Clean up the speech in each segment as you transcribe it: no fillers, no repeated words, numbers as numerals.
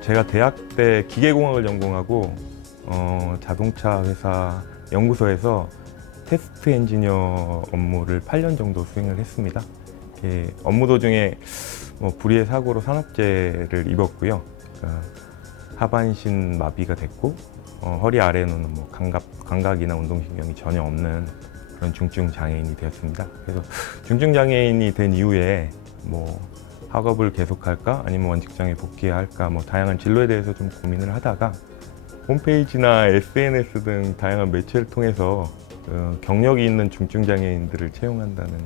제가 대학 때 기계공학을 전공하고 자동차 회사 연구소에서 테스트 엔지니어 업무를 8년 정도 수행을 했습니다. 업무 도중에 불의의 사고로 산업재해를 입었고요. 하반신 마비가 됐고 허리 아래에는 감각이나 운동신경이 전혀 없는 그런 중증 장애인이 되었습니다. 그래서 중증 장애인이 된 이후에 학업을 계속할까 아니면 원직장에 복귀해야 할까 다양한 진로에 대해서 좀 고민을 하다가 홈페이지나 SNS 등 다양한 매체를 통해서 경력이 있는 중증 장애인들을 채용한다는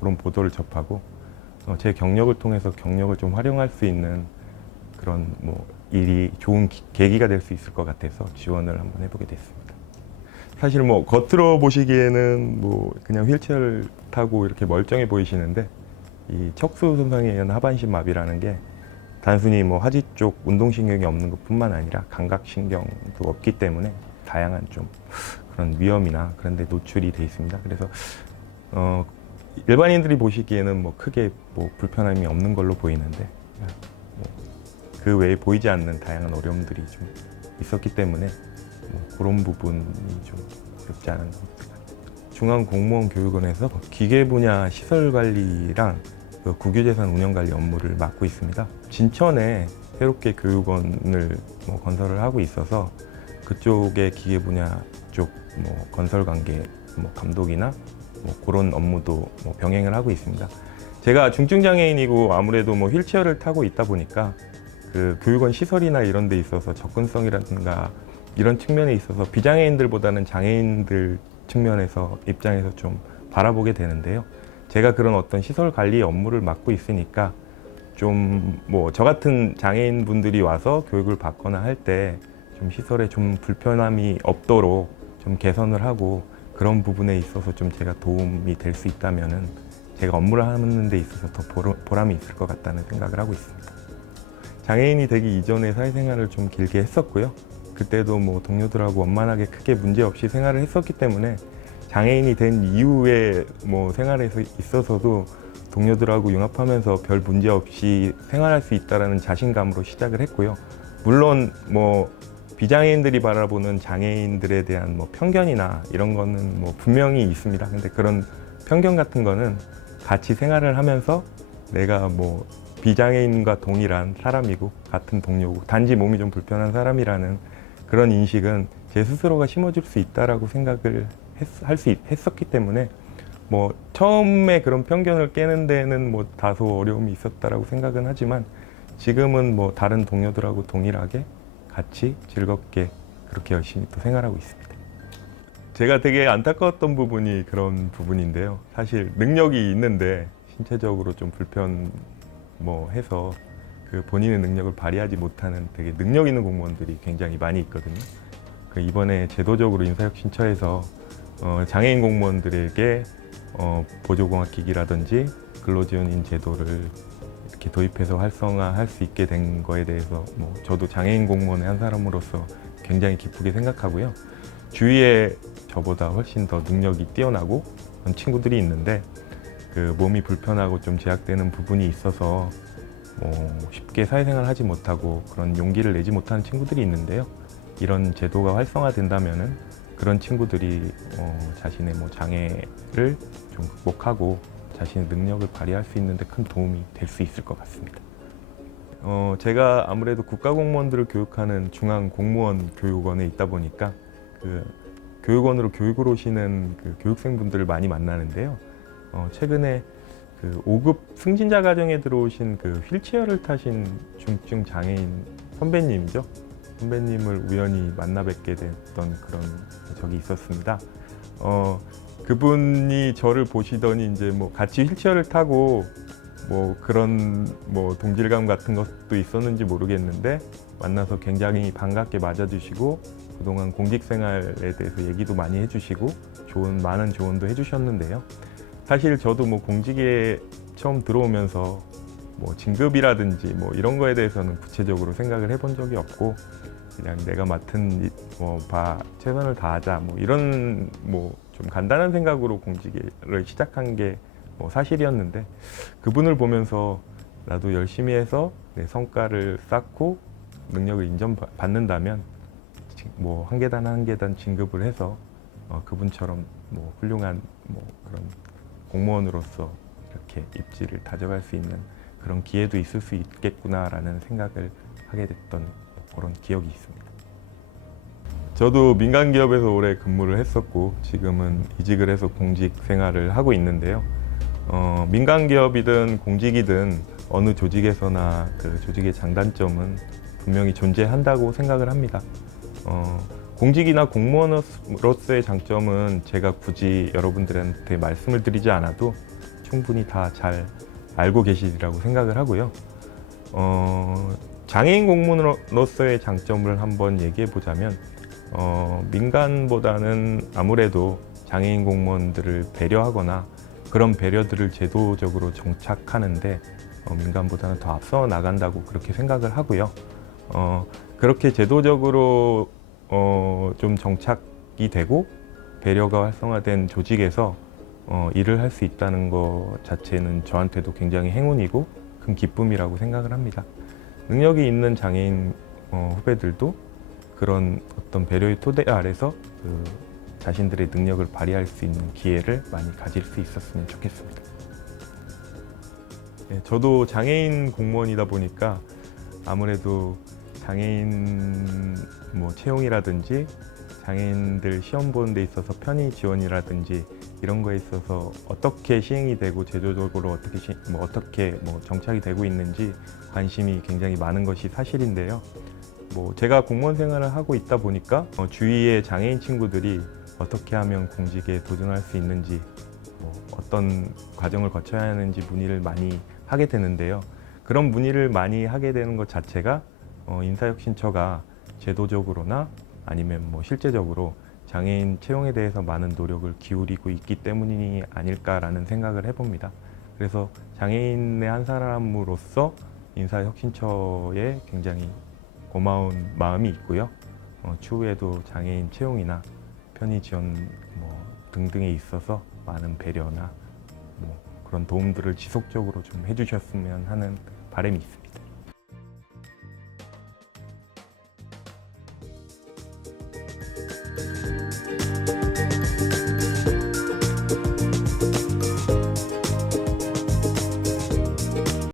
그런 보도를 접하고 제 경력을 통해서 경력을 좀 활용할 수 있는 그런 일이 좋은 계기가 될 수 있을 것 같아서 지원을 한번 해보게 됐습니다. 사실 겉으로 보시기에는 그냥 휠체어를 타고 이렇게 멀쩡해 보이시는데 이 척수 손상에 의한 하반신 마비라는 게 단순히 하지 쪽 운동신경이 없는 것뿐만 아니라 감각신경도 없기 때문에 다양한 좀 그런 위험이나 그런 데 노출이 돼 있습니다. 그래서 일반인들이 보시기에는 크게 불편함이 없는 걸로 보이는데 그 외에 보이지 않는 다양한 어려움들이 좀 있었기 때문에 그런 부분이 좀 어렵지 않은 것 같습니다. 중앙공무원교육원에서 기계 분야 시설 관리랑 국유재산 운영관리 업무를 맡고 있습니다. 진천에 새롭게 교육원을 건설을 하고 있어서 그쪽의 기계 분야 쪽 건설 관계 감독이나 그런 업무도 병행을 하고 있습니다. 제가 중증 장애인이고 아무래도 휠체어를 타고 있다 보니까 그 교육원 시설이나 이런 데 있어서 접근성이라든가 이런 측면에 있어서 비장애인들보다는 장애인들 측면에서 입장에서 좀 바라보게 되는데요. 제가 그런 어떤 시설 관리 업무를 맡고 있으니까 좀 저 같은 장애인 분들이 와서 교육을 받거나 할 때 좀 시설에 좀 불편함이 없도록 좀 개선을 하고 그런 부분에 있어서 좀 제가 도움이 될 수 있다면은 제가 업무를 하는 데 있어서 더 보람이 있을 것 같다는 생각을 하고 있습니다. 장애인이 되기 이전에 사회생활을 좀 길게 했었고요. 그때도 동료들하고 원만하게 크게 문제 없이 생활을 했었기 때문에 장애인이 된 이후에 생활에서 있어서도 동료들하고 융합하면서 별 문제 없이 생활할 수 있다는 자신감으로 시작을 했고요. 물론 비장애인들이 바라보는 장애인들에 대한 편견이나 이런 거는 분명히 있습니다. 근데 그런 편견 같은 거는 같이 생활을 하면서 내가 비장애인과 동일한 사람이고 같은 동료고 단지 몸이 좀 불편한 사람이라는 그런 인식은 제 스스로가 심어줄 수 있다라고 생각을 했었기 때문에 처음에 그런 편견을 깨는 데는 다소 어려움이 있었다라고 생각은 하지만 지금은 다른 동료들하고 동일하게 같이 즐겁게 그렇게 열심히 또 생활하고 있습니다. 제가 되게 안타까웠던 부분이 그런 부분인데요. 사실 능력이 있는데 신체적으로 좀 해서 그 본인의 능력을 발휘하지 못하는 되게 능력 있는 공무원들이 굉장히 많이 있거든요. 이번에 제도적으로 인사혁신처에서 장애인 공무원들에게 보조공학기기라든지 근로지원인 제도를 이렇게 도입해서 활성화할 수 있게 된 거에 대해서 저도 장애인 공무원의 한 사람으로서 굉장히 기쁘게 생각하고요. 주위에 저보다 훨씬 더 능력이 뛰어나고 그런 친구들이 있는데 그 몸이 불편하고 좀 제약되는 부분이 있어서 쉽게 사회생활을 하지 못하고 그런 용기를 내지 못하는 친구들이 있는데요. 이런 제도가 활성화된다면은 그런 친구들이 자신의 장애를 좀 극복하고 자신의 능력을 발휘할 수 있는 데 큰 도움이 될 수 있을 것 같습니다. 제가 아무래도 국가공무원들을 교육하는 중앙공무원교육원에 있다 보니까 그 교육원으로 교육을 오시는 그 교육생분들을 많이 만나는데요. 최근에 그 5급 승진자 과정에 들어오신 그 휠체어를 타신 중증 장애인 선배님이죠. 선배님을 우연히 만나 뵙게 됐던 그런 적이 있었습니다. 그분이 저를 보시더니 이제 같이 휠체어를 타고 그런 동질감 같은 것도 있었는지 모르겠는데 만나서 굉장히 반갑게 맞아주시고 그동안 공직생활에 대해서 얘기도 많이 해주시고 많은 조언도 해주셨는데요. 사실 저도 공직에 처음 들어오면서 진급이라든지 이런 거에 대해서는 구체적으로 생각을 해본 적이 없고 그냥 내가 맡은 바 최선을 다하자 이런 좀 간단한 생각으로 공직을 시작한 게 사실이었는데 그분을 보면서 나도 열심히 해서 내 성과를 쌓고 능력을 인정받는다면 뭐 한 계단 한 계단 진급을 해서 그분처럼 뭐 훌륭한 뭐 그런 공무원으로서 이렇게 입지를 다져갈 수 있는 그런 기회도 있을 수 있겠구나라는 생각을 하게 됐던 그런 기억이 있습니다. 저도 민간 기업에서 오래 근무를 했었고 지금은 이직을 해서 공직 생활을 하고 있는데요. 민간 기업이든 공직이든 어느 조직에서나 그 조직의 장단점은 분명히 존재한다고 생각을 합니다. 공직이나 공무원으로서의 장점은 제가 굳이 여러분들한테 말씀을 드리지 않아도 충분히 다 잘 알고 계시리라고 생각을 하고요. 장애인 공무원으로서의 장점을 한번 얘기해 보자면 민간보다는 아무래도 장애인 공무원들을 배려하거나 그런 배려들을 제도적으로 정착하는데 민간보다는 더 앞서 나간다고 그렇게 생각을 하고요. 그렇게 제도적으로 좀 정착이 되고 배려가 활성화된 조직에서 일을 할 수 있다는 것 자체는 저한테도 굉장히 행운이고 큰 기쁨이라고 생각을 합니다. 능력이 있는 장애인 후배들도 그런 어떤 배려의 토대 아래서 그 자신들의 능력을 발휘할 수 있는 기회를 많이 가질 수 있었으면 좋겠습니다. 네, 저도 장애인 공무원이다 보니까 아무래도 장애인 뭐 채용이라든지 장애인들 시험 보는 데 있어서 편의 지원이라든지 이런 거에 있어서 어떻게 시행이 되고 제도적으로 어떻게 정착이 되고 있는지 관심이 굉장히 많은 것이 사실인데요. 제가 공무원 생활을 하고 있다 보니까 주위의 장애인 친구들이 어떻게 하면 공직에 도전할 수 있는지 어떤 과정을 거쳐야 하는지 문의를 많이 하게 되는데요. 그런 문의를 많이 하게 되는 것 자체가 인사혁신처가 제도적으로나 아니면 실제적으로 장애인 채용에 대해서 많은 노력을 기울이고 있기 때문이 아닐까라는 생각을 해봅니다. 그래서 장애인의 한 사람으로서 인사혁신처에 굉장히 고마운 마음이 있고요. 추후에도 장애인 채용이나 편의 지원 등등에 있어서 많은 배려나 그런 도움들을 지속적으로 좀 해주셨으면 하는 바람이 있습니다.